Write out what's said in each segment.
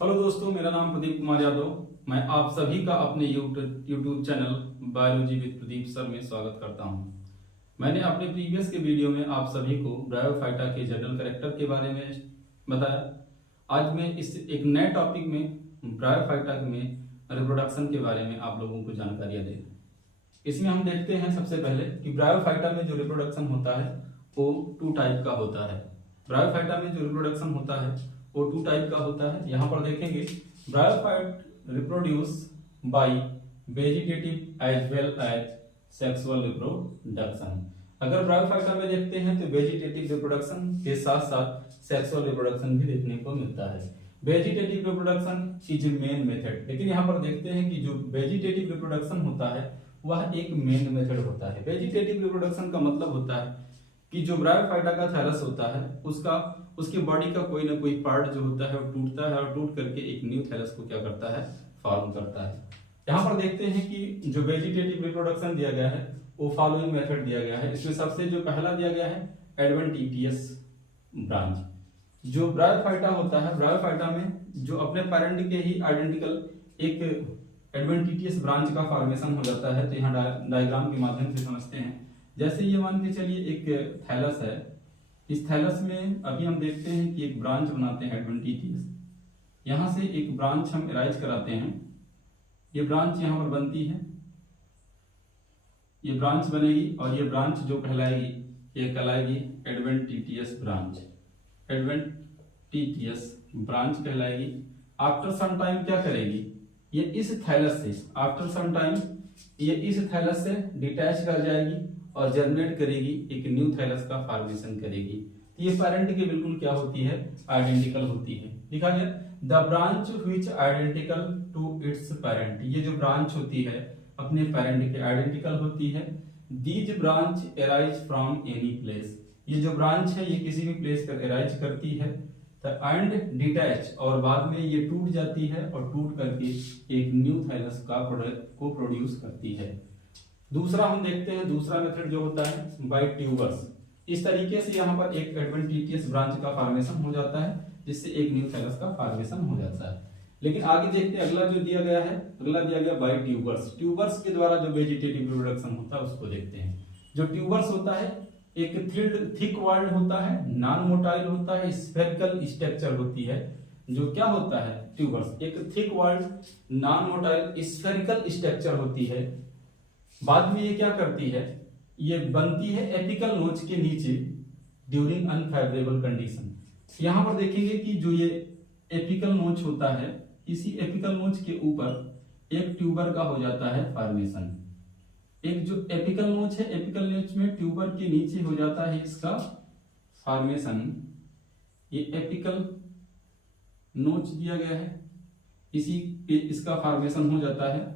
Hello दोस्तों, मेरा नाम प्रदीप कुमार यादव। मैं आप सभी का अपने YouTube channel biology with Pradeep sir में स्वागत करता हूं। मैंने अपने प्रीवियस के वीडियो में आप सभी को ब्रायोफाइटा के जनरल कैरेक्टर के बारे में बताया। आज मैं इस एक नए टॉपिक में ब्रायोफाइटा में रिप्रोडक्शन के बारे में आप लोगों को जानकारियां दें। इसमें हम देखते हैं सबसे पहले कि ब्रायोफाइटा में जो रिप्रोडक्शन होता है वो 2 टाइप का होता है। ब्रायोफाइटा में जो रिप्रोडक्शन होता है वो 2 टाइप का होता है। यहाँ पर देखेंगे bryophyte reproduce by vegetative as well as sexual reproduction. अगर ब्रायोफाइटा में देखते हैं तो वेजिटेटिव रिप्रोडक्शन के साथ साथ सेक्सुअल रिप्रोडक्शन भी देखने को मिलता है। Vegetative reproduction is main method, लेकिन यहाँ पर देखते हैं कि जो वेजिटेटिव रिप्रोडक्शन होता है वह एक मेन मेथड होता है। वेजिटेटिव रिप्रोडक्शन का मतलब होता है कि जो ब्रायोफाइटा का थैलस होता है उसके बॉडी का कोई ना कोई पार्ट जो होता है वो टूटता है और टूट करके एक न्यू थैलस को क्या करता है, फॉर्म करता है। यहाँ पर देखते हैं कि जो वेजिटेटिव रिप्रोडक्शन दिया गया है वो फॉलोइंग मेथड दिया गया है। इसमें सबसे जो पहला दिया गया है एडवेंटिटियस ब्रांच। जो ब्रायोफाइटा होता है, ब्रायोफाइटा में जो अपने पेरेंट के ही आइडेंटिकल एक एडवेंटिटियस ब्रांच का फॉर्मेशन हो जाता है। तो यहाँ डायग्राम के माध्यम से समझते हैं। जैसे ये मान के चलिए एक थैलस है, इस थैलस में अभी हम देखते हैं कि एक ब्रांच बनाते हैं एडवेंटिटियस। यहां से एक ब्रांच हम एराइज कराते हैं। ये ब्रांच यहां पर बनती है, ये ब्रांच बनेगी और ये ब्रांच जो कहलाएगी ये कहलाएगी एडवेंटिटियस ब्रांच। एडवेंटिटियस ब्रांच कहलाएगी। आफ्टर सम टाइम क्या करेगी, ये इस थैलस से आफ्टर सम टाइम ये इस थैलस से डिटैच कर जाएगी और जर्मिनेट करेगी, एक न्यू थैलस का फॉर्मेशन करेगी। ये पेरेंट के बिल्कुल क्या होती है, आइडेंटिकल होती है। लिखा गया the branch which identical to its parent. ये जो ब्रांच होती है अपने पेरेंट के आइडेंटिकल होती है। These branch arise from any place. ये जो ब्रांच है ये किसी भी प्लेस पर एराइज करती है एंड डिटैच, और बाद में ये टूट जाती है और टूट करके एक न्यू थैलस को प्रोड्यूस करती है। दूसरा हम देखते हैं, दूसरा मेथड जो होता है बाय ट्यूबर्स। इस तरीके से यहाँ पर एक एडवेंटिटियस ब्रांच का फॉर्मेशन हो जाता है जिससे एक न्यू थैलस का फॉर्मेशन हो जाता है। लेकिन आगे देखते हैं अगला जो दिया गया है, अगला दिया गया बाय ट्यूबर्स। ट्यूबर्स के द्वारा जो वेजिटेटिव रिप्रोडक्शन होता है उसको देखते हैं। जो ट्यूबर्स होता है एक थिक वॉल्ड होता है, नॉन मोटाइल होता है, स्फेरिकल स्ट्रक्चर होती है। जो क्या होता है ट्यूबर्स, एक thick walled non motile spherical structure होती है। बाद में ये क्या करती है, ये बनती है एपिकल नोच के नीचे ड्यूरिंग अनफेवरेबल कंडीशन। यहां पर देखेंगे कि जो ये एपिकल नोच होता है, इसी एपिकल नोच के ऊपर एक ट्यूबर का हो जाता है फॉर्मेशन। एक जो एपिकल नोच है, एपिकल नोच में ट्यूबर के नीचे हो जाता है इसका फॉर्मेशन। ये एपिकल नोच दिया गया है, इसी पे इसका फॉर्मेशन हो जाता है।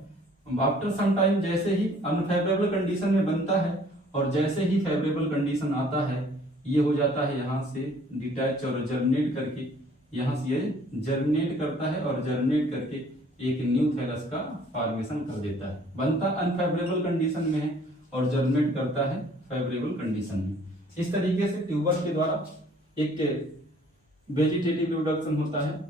आफ्टर सम टाइम जैसे ही अनफेवरेबल कंडीशन में बनता है और जैसे ही फेवरेबल कंडीशन आता है ये हो जाता है यहाँ से डिटैच और जर्मिनेट करके, यहाँ से ये जर्मिनेट करता है और जर्मिनेट करके एक न्यू थैलस का फॉर्मेशन कर देता है। बनता अनफेवरेबल कंडीशन में है और जर्मिनेट करता है फेवरेबल कंडीशन में। इस तरीके से ट्यूबर के द्वारा एक वेजिटेटिव रिप्रोडक्शन होता है।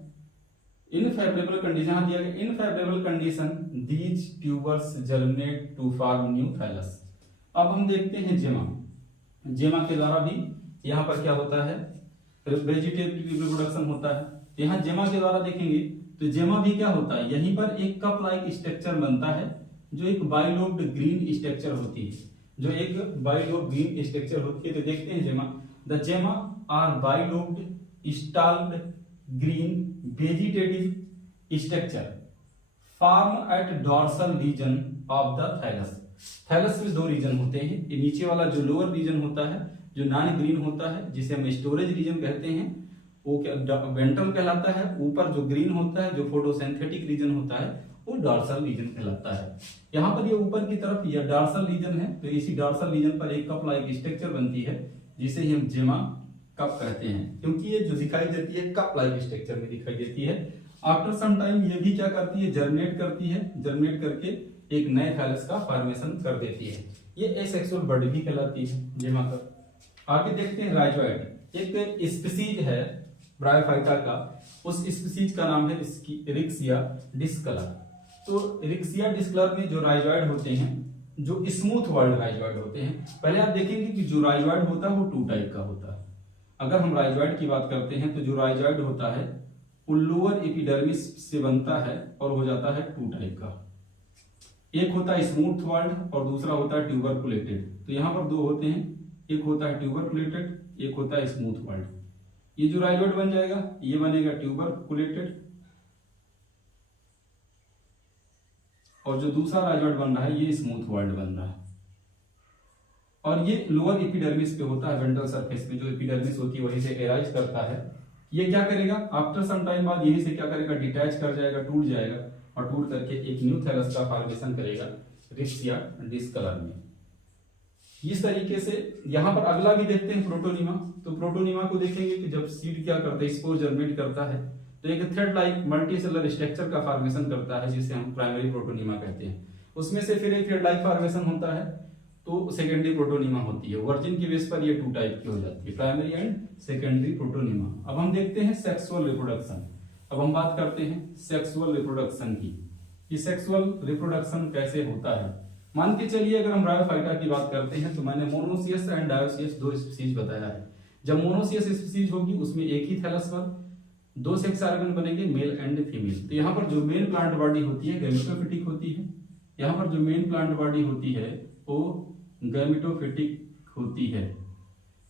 इनफेवरेबल कंडीशन दिया गया, unfavourable condition these tubers germinate to form new thallus. अब हम देखते हैं जेमा। जेमा के द्वारा भी यहाँ पर क्या होता है, वेजिटेटिव रिप्रोडक्शन होता है। यहाँ जेमा के द्वारा देखेंगे तो जेमा भी क्या होता है, यहीं पर एक कप लाइक स्ट्रक्चर बनता है जो एक बाइलोब्ड ग्रीन स्ट्रक्चर होती है, जो एक बाइलोब्ड ग्रीन स्ट्रक्चर होती है। तो देखते हैं gemma, the gemma are bilobed stalked green vegetative structure form at dorsal region of the thallus. Thallus में 2 रीजन होते हैं। ये नीचे वाला जो लोअर रीजन होता है जो नॉन ग्रीन होता है जिसे हम स्टोरेज रीजन कहते हैं वो क्या वेंट्रल कहलाता है। ऊपर जो ग्रीन होता है जो फोटोसिंथेटिक रीजन होता है वो डॉर्सल रीजन कहलाता है। यहाँ पर ये ऊपर की तरफ यह डॉर्सल रीजन है, तो इसी डॉर्सल रीजन पर एक कप लाइक स्ट्रक्चर बनती है जिसे हम जेमा कप कहते हैं, क्योंकि ये जो दिखाई देती है कप लाइक स्ट्रक्चर में दिखाई देती है। आफ्टर सम टाइम ये भी क्या करती है, जर्मिनेट करती है, जर्मिनेट करके एक नए थैलस का फॉर्मेशन कर देती है। ये एसेक्सुअल बर्ड भी कहलाती है जेमा कप। आगे देखते हैं राइजोइड। एक स्पीसीज है ब्रायोफाइटा का, उस स्पीसीज का नाम है रिक्सिया डिस्कलर। तो रिक्सिया डिस्कलर में जो राइजॉइड होते हैं, जो स्मूथ वर्ल्ड राइजॉइड होते हैं, पहले आप देखेंगे कि जो राइजॉइड होता है वो 2 टाइप का होता है। अगर हम राइजॉइड की बात करते हैं तो जो राइजॉइड होता है वो लोअर एपिडर्मिस से बनता है और हो जाता है 2 टाइप का। एक होता है स्मूथ वर्ल्ड और दूसरा होता है ट्यूबरकुलेटेड। तो यहाँ पर 2 होते हैं, एक होता है ट्यूबरकुलेटेड, एक होता है स्मूथ वर्ल्ड। ये जो राइजॉइड बन जाएगा ये बनेगा ट्यूबरकुलेटेड, और जो दूसरा राइजॉइड बन रहा है ये स्मूथ वर्ल्ड बन रहा है। और ये लोअर एपिडर्मिस पे होता है, वेंट्रल सरफेस पे जो एपिडर्मिस होती है वहीं से एराइज करता है। ये क्या करेगा, आफ्टर सम टाइम बाद यहीं से क्या करेगा, डिटैच कर जाएगा, टूट जाएगा, और टूट करके एक न्यू थैलस का फॉर्मेशन करेगा रिक्सिया डिस्कलर में। इस तरीके से यहाँ पर अगला भी देखते हैं प्रोटोनिमा। तो प्रोटोनिमा को देखेंगे कि जब सीड क्या करता है, स्पोर जर्मिनेट करता है तो एक थ्रेड लाइक मल्टीसेलुलर स्ट्रक्चर का फॉर्मेशन करता है जिसे हम प्राइमरी प्रोटोनिमा कहते हैं। उसमें से फिर एक थ्रेड लाइक फॉर्मेशन होता है तो सेकेंडरी प्रोटोनिमा होती है। वर्जिन की बेस पर ये 2 टाइप की हो जाती है, प्राइमरी एंड सेकेंडरी प्रोटोनिमा। अब हम देखते हैं सेक्सुअल रिप्रोडक्शन। अब हम बात करते हैं सेक्सुअल रिप्रोडक्शन की, कि सेक्सुअल रिप्रोडक्शन कैसे होता है। मान के चलिए अगर हम ब्रायोफाइटा की बात करते हैं तो मैंने मोनोसियस एंड डायोसियस 2 स्पीसीज बताया है। जब मोनोसियस स्पीसीज होगी उसमें एक ही थैलस पर 2 सेक्स ऑर्गन बनेंगे, मेल एंड फीमेल। तो यहाँ पर जो मेन प्लांट बॉडी होती है गैमेटोफिटिक होती है। यहाँ पर जो मेन प्लांट बॉडी होती है वो गैमेटोफिटिक होती है,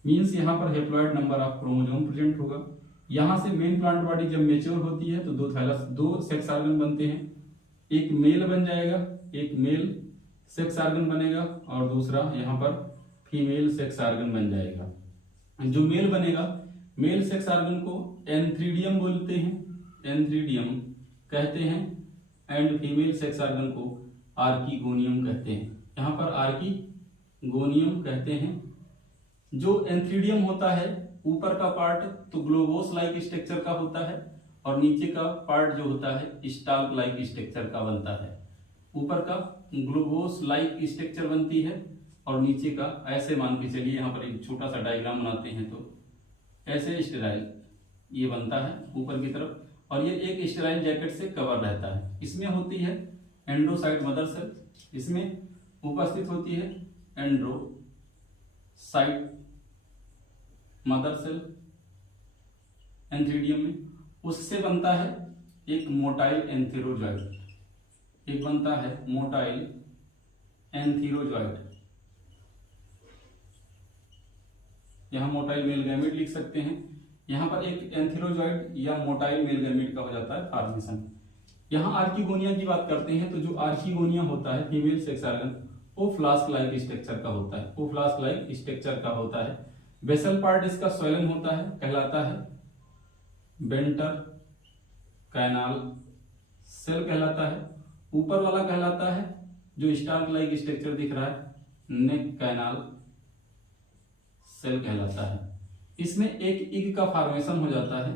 मींस यहाँ पर haploid number of chromosome present होगा। यहाँ से मेन प्लांट बॉडी जब मेच्योर होती है तो 2 थैलस 2 सेक्स ऑर्गन बनते हैं, एक मेल बन जाएगा, एक मेल सेक्स ऑर्गन बनेगा और दूसरा यहाँ पर फीमेल सेक्स ऑर्गन बन जाएगा। जो मेल बनेगा, मेल सेक्स ऑर्गन को एंथ्रीडियम बोलते हैं, एंथ्रीडियम कहते हैं, एंड फीमेल सेक्स ऑर्गन को आर्कीगोनियम कहते हैं। यहाँ पर आर्कीगोनियम कहते हैं। जो एंथ्रीडियम होता है ऊपर का पार्ट तो ग्लोबोस लाइक स्ट्रक्चर का होता है और नीचे का पार्ट जो होता है स्टाल्क लाइक स्ट्रक्चर का बनता है। ऊपर का ग्लोबोस लाइक स्ट्रक्चर बनती है और नीचे का ऐसे मान के चलिए, यहाँ पर एक छोटा सा डायग्राम बनाते हैं तो ऐसे स्टेराइल ये बनता है ऊपर की तरफ, और ये एक स्टेराइल जैकेट से कवर रहता है। इसमें होती है एंडोसाइट मदर सेल, इसमें उपस्थित होती है एंड्रोसाइट मदर सेल एंथ्रीडियम में। उससे बनता है एक मोटाइल एंथेरोजॉइड, एक बनता है मोटाइल एंथेरोजॉइड। यहां मोटाइल मेल गैमेट लिख सकते हैं। यहां पर एक एंथेरोजॉइड या मोटाइल मेल गैमेट का हो जाता है फॉर्मेशन। यहां आर्कीगोनिया की बात करते हैं तो जो आर्कीगोनिया होता है फीमेल सेक्स ऑर्गन वो फ्लास्क लाइक स्ट्रक्चर का होता है, वो फ्लास्क लाइक स्ट्रक्चर का होता है। बेसल पार्ट इसका स्वैलन होता है, कहलाता है बेंटर कैनाल सेल कहलाता है। ऊपर वाला कहलाता है जो स्टार्क लाइक स्ट्रक्चर दिख रहा है नेक कैनाल सेल कहलाता है। इसमें एक इग का फॉर्मेशन हो जाता है,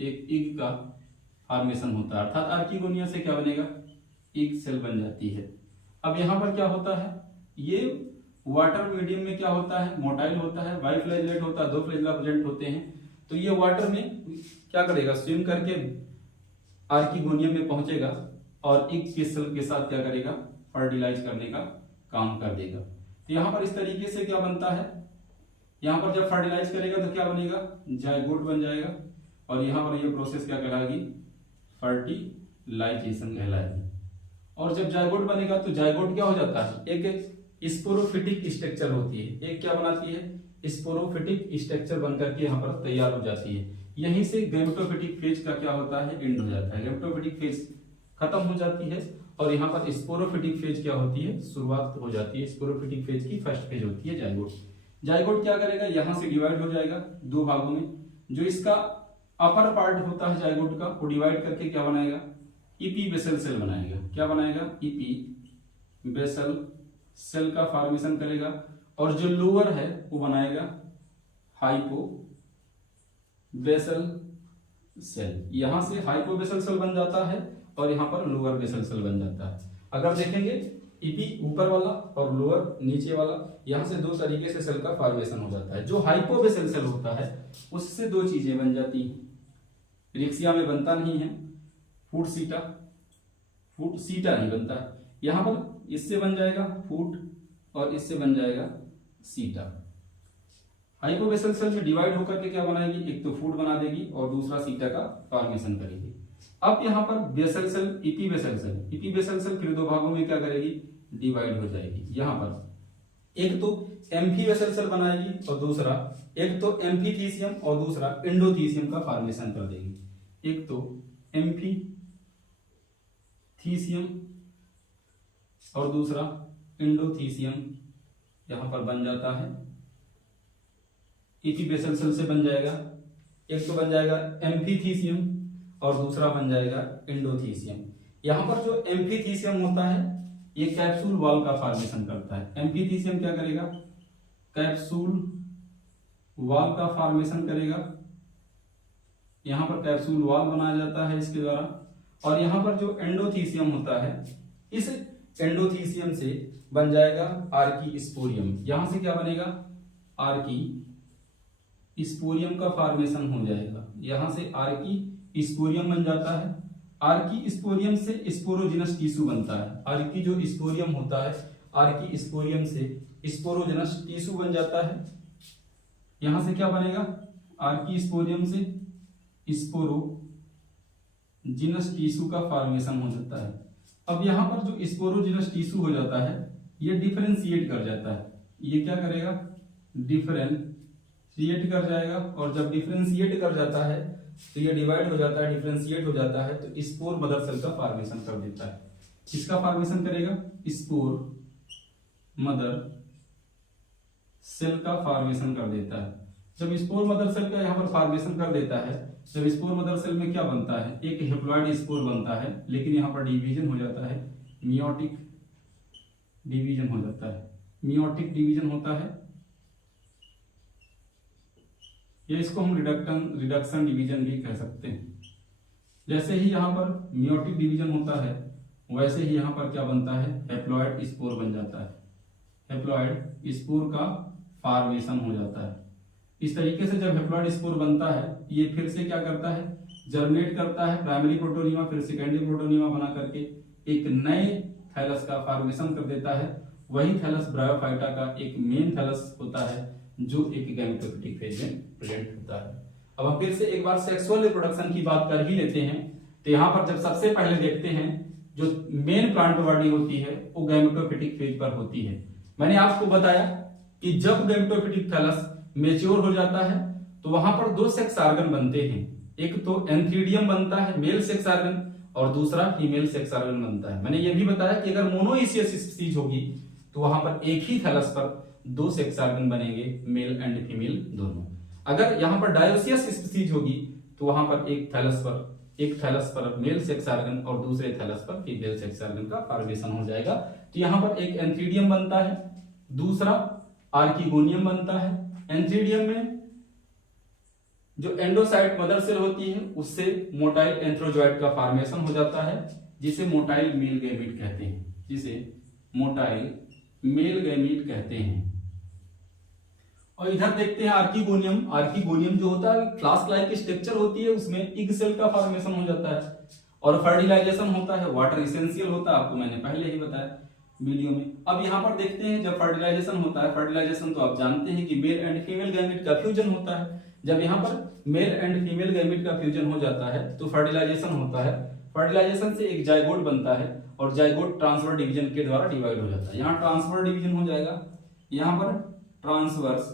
एक इग का फॉर्मेशन होता है, अर्थात आर्कीगोनिया से क्या बनेगा, इग सेल बन जाती है। अब यहाँ पर क्या होता है, ये वाटर मीडियम में क्या होता है, मोटाइल होता है, बाइफ्लैजेलेट होता है, 2 फ्लैजेला प्रेजेंट होते हैं। तो ये वाटर में क्या करेगा, स्विम करके आर्कीगोनियम में पहुंचेगा और इग के सेल के साथ क्या करेगा, फर्टिलाइज करने का काम कर देगा। तो यहाँ पर इस तरीके से क्या बनता है, यहाँ पर जब फर्टिलाइज करेगा तो क्या बनेगा, जाइगोट बन जाएगा, और यहाँ पर ये प्रोसेस क्या कहलाएगी, फर्टिलाइजेशन कहलाएगी। और जब जाइगोट बनेगा तो जाइगोट क्या हो जाता है, एक स्पोरोफिटिक स्ट्रक्चर होती है, एक क्या बनाती है, स्पोरोफिटिक स्ट्रक्चर बनकर के यहाँ पर तैयार हो जाती है। यहीं से गैमेटोफिटिक फेज का क्या होता है, एंड हो जाता है। गैमेटोफिटिक फेज खत्म हो जाती है और यहाँ पर स्पोरोफिटिक फेज क्या होती है, शुरुआत हो जाती है। स्पोरोफिटिक फेज की फर्स्ट फेज होती है जाइगोट। जाइगोट क्या करेगा, यहाँ से डिवाइड हो जाएगा 2 भागों में। जो इसका अपर पार्ट होता है जाइगोट का, वो डिवाइड करके क्या बनाएगा, ईपी बेसल सेल बनाएगा। क्या बनाएगा, ईपी बेसल सेल का फॉर्मेशन करेगा। और जो लोअर है वो बनाएगा हाइपो बेसल सेल। यहां से हाइपो बेसल सेल बन जाता है और यहाँ पर लोअर बेसल सेल बन जाता है। अगर देखेंगे ईपी ऊपर वाला और लोअर नीचे वाला, यहाँ से 2 तरीके से सेल का फॉर्मेशन हो जाता है। जो हाइपो बेसल सेल होता है उससे 2 चीजें बन जाती हैं। रिक्सिया में बनता नहीं है फूट सीटा नहीं बनता। यहां पर इससे बन जाएगा फूट और इससे बन जाएगा सीटा। हाइपोबेसल सेल में डिवाइड होकर के क्या बनाएगी, एक तो फूट बना देगी और दूसरा सीटा का फॉर्मेशन करेगी। अब यहाँ पर बेसल सेल, इपीबेसल सेल फिर दो भागों में क्या करेगी, डिवाइड हो जाएगी। यहाँ पर एक तो एम्फीबेसल सेल बनाएगी और दूसरा, एक तो एम्फीथीसियम और दूसरा एंडोथीसियम का फॉर्मेशन कर देगी। एक तो एम्फीथीसियम और दूसरा एंडोथीसियम यहां पर बन जाता है। इपीबेसल सेल से बन जाएगा, एक तो बन जाएगा एम्फीथीसियम और दूसरा बन जाएगा एंडोथीसियम। यहां पर जो एम्फीथीसियम होता है ये कैप्सूल वॉल का फॉर्मेशन करता है। एम्फीथीसियम क्या करेगा, कैप्सूल वॉल का फॉर्मेशन करेगा। यहां पर कैप्सूल वॉल बनाया जाता है इसके द्वारा। और यहां पर जो एंडोथीसियम होता है, इस एंडोथीसियम से बन जाएगा आर्की स्पोरियम। यहां से क्या बनेगा, आर्की स्पोरियम का फॉर्मेशन हो जाएगा। यहां से आर्की स्पोरियम बन जाता है। आर्की स्पोरियम से स्पोरोजिनस टिश्यू बनता है। आर्की जो स्पोरियम होता है, आर्की स्पोरियम से स्पोरोजिनस टिश्यू बन जाता है। यहां से क्या बनेगा, आर्की स्पोरियम से स्पोरोजिनस टिश्यू का फॉर्मेशन हो जाता है। अब यहां पर जो स्पोरोजिनस टिश्यू हो जाता है ये डिफरेंशिएट कर जाता है। ये क्या करेगा, डिफरेंशिएट कर जाएगा। और जब डिफरेंशिएट कर जाता है तो ये डिवाइड हो जाता है, डिफरेंशिएट हो जाता है तो स्पोर मदर सेल का फॉर्मेशन कर देता है। किसका फॉर्मेशन करेगा, स्पोर मदर सेल का फॉर्मेशन कर देता है। जब स्पोर मदर सेल का यहाँ पर फॉर्मेशन कर देता है, जब स्पोर मदर सेल में क्या बनता है, एक हेप्लॉइड स्पोर बनता है, लेकिन यहाँ पर डिवीजन हो जाता है, मियोटिक डिवीजन हो जाता है। मियोटिक डिवीजन होता है, या इसको हम रिडक्शन डिवीजन भी कह सकते हैं। जैसे ही यहाँ पर मियोटिक डिवीजन होता है वैसे ही यहाँ पर क्या बनता है, हेप्लॉइड स्पोर बन जाता है। हेप्लॉइड स्पोर का फॉर्मेशन हो जाता है। इस तरीके से जब हेप्लॉइड स्पोर बनता है ये फिर से क्या करता है, जर्मिनेट करता है प्राइमरी प्रोटोनियमा, फिर सेकेंडरी प्रोटोनियमा बना करके एक नए थैलस का फॉर्मेशन कर देता है। वही थैलस ब्रायोफाइटा का एक मेन थैलस होता है जो एक गैमेटोफिटिक फेज में प्रेजेंट होता है। अब हम फिर से एक बार सेक्सुअल रिप्रोडक्शन की बात कर ही लेते हैं। तो यहाँ पर जब सबसे पहले देखते हैं जो मेन प्लांट बॉडी होती है वो गैमेटोफिटिक फेज पर होती है। मैंने आपको बताया कि जब गैमेटोफिटिक थैलस मेच्योर हो जाता है तो वहां पर दो सेक्स ऑर्गन बनते हैं। एक तो एंथीडियम बनता है मेल सेक्स ऑर्गन और दूसरा फीमेल सेक्स ऑर्गन बनता है। मैंने ये भी बताया कि अगर मोनोइसियस स्पीसीज होगी तो वहां पर एक ही थैलस पर दो सेक्स ऑर्गन बनेंगे, मेल एंड फीमेल दोनों। अगर यहाँ पर डायोसियस स्पीसीज होगी तो वहां पर एक थैलस पर मेल सेक्स ऑर्गन और दूसरे थैलस पर फीमेल सेक्स ऑर्गन का फॉर्मेशन हो जाएगा। तो यहाँ पर एक एंथीडियम बनता है, दूसरा आर्किगोनियम बनता है। एंथीडियम में जो एंडोसाइट मदर सेल होती है उससे मोटाइल एंथ्रोजॉइड का फॉर्मेशन हो जाता है, जिसे मोटाइल मेल गैमीट कहते हैं, जिसे मोटाइल मेल गैमीट कहते हैं। और इधर देखते हैं आर्किगोनियम। आर्किगोनियम जो होता है फ्लास्क लाइक स्ट्रक्चर होती है, उसमें एग सेल का फॉर्मेशन हो जाता है और फर्टिलाइजेशन होता है। वाटर इसेंशियल होता है, आपको मैंने पहले ही बताया वीडियो में। अब यहाँ पर देखते हैं जब फर्टिलाइजेशन होता है, फर्टिलाइजेशन तो आप जानते हैं कि मेल एंड फीमेल गैमेट का फ्यूजन होता है। जब यहाँ पर मेल एंड फीमेल गैमेट का फ्यूजन हो जाता है तो फर्टिलाइजेशन होता है। फर्टिलाइजेशन से एक जाइगोट बनता है और जाइगोट ट्रांसफर डिवीजन के द्वारा डिवाइड हो जाता है। यहाँ ट्रांसफर डिवीजन हो जाएगा, यहाँ पर ट्रांसवर्स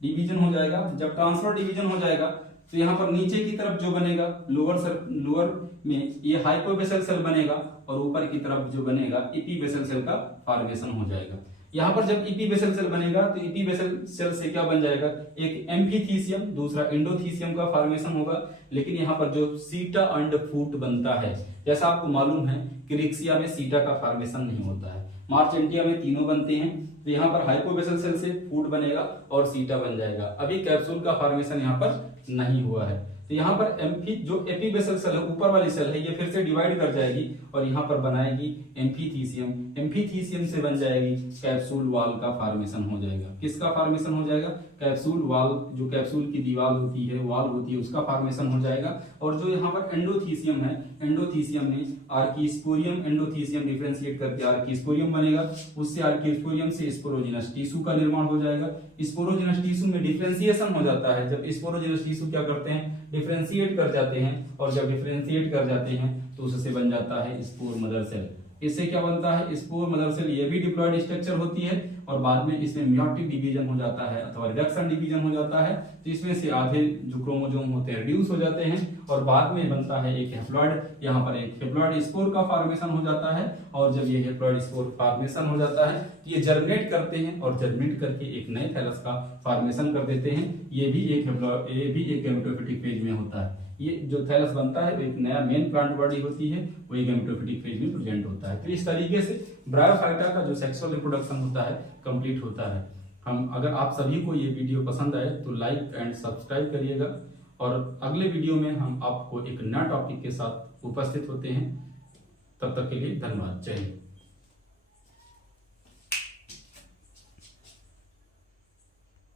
डिवीजन हो जाएगा। जब ट्रांसफर डिवीजन हो जाएगा तो यहाँ पर नीचे की तरफ जो बनेगा लोअर में ये हाइपोबेसल सेल बनेगा और ऊपर की तरफ जो बनेगा इपीबेसल सेल का फॉर्मेशन हो जाएगा। यहाँ पर जब इपीबेसल सेल बनेगा तो इपीबेसल सेल से क्या बन जाएगा, एक एम्फीथीसियम दूसरा एंडोथीसियम का फॉर्मेशन होगा। लेकिन यहाँ पर जो सीटा एंड फूट बनता है, जैसा आपको मालूम है कि रिक्सिया में सीटा का फॉर्मेशन नहीं होता है, मार्चेंटिया में तीनों बनते हैं। तो यहाँ पर हाइपोबेसल सेल से फूट बनेगा और सीटा बन जाएगा। अभी कैप्सूल का फॉर्मेशन यहाँ पर नहीं हुआ है। तो यहाँ पर जो एपीबेसल सेल है, ऊपर वाली सेल है, ये फिर से डिवाइड कर जाएगी और यहाँ पर बनाएगी एम्फीथीसियम। एम्फीथीसियम से बन जाएगी कैप्सूल वॉल का फॉर्मेशन हो जाएगा। किसका फॉर्मेशन हो जाएगा? कैप्सूल वॉल, जो कैप्सूल की दीवार होती है, वॉल होती है, उसका फॉर्मेशन हो जाएगा। और जो यहाँ पर एंडोथीसियम है, एंडोथीसियम में आर्कीस्पोरियम एंडोथीसियम डिफरेंशिएट करके आर्कीस्पोरियम बनेगा। उससे आर्कीस्पोरियम से स्पोरोजिनस टिश्यू का निर्माण हो जाएगा। स्पोरोजिनस टिश्यू में डिफरेंशिएशन हो जाता है। जब स्पोरोजिनस टिश्यू क्या करते हैं? डिफरेंशिएट कर जाते हैं, और जब डिफरेंशिएट कर जाते हैं तो उससे बन जाता है स्पोर मदर सेल। इससे क्या बनता है? Spore mother cell. ये भी डिप्लॉयड स्ट्रक्चर होती है और बाद में इसमें मियोटिक डिवीजन हो जाता है अथवा रिडक्शन डिवीजन हो जाता है। तो इसमें से आधे जो क्रोमोसोम होते हैं रिड्यूस हो जाते हैं और बाद में बनता है एक हेप्लॉइड। यहाँ पर एक हेप्लॉइड स्पोर का फॉर्मेशन हो जाता है और जब ये हेप्लॉइड स्पोर फॉर्मेशन हो जाता है तो ये जर्मिनेट करते हैं और जर्मिनेट करके एक नए थैलस का फॉर्मेशन कर देते हैं। ये भी एक गैमेटोफिटिक फेज में होता है। ये जो थैलस बनता है वो एक नया मेन प्लांट बॉडी होती है, वो एक गैमेटोफिटिक फेज में प्रेजेंट होता है। तो इस तरीके से ब्रायोफाइटा का जो सेक्सुअल रिप्रोडक्शन होता है कंप्लीट होता है। अगर आप सभी को ये वीडियो पसंद आए तो लाइक एंड सब्सक्राइब करिएगा और अगले वीडियो में हम आपको एक नया टॉपिक के साथ उपस्थित होते हैं। तब तक के लिए धन्यवाद। जय हिंद।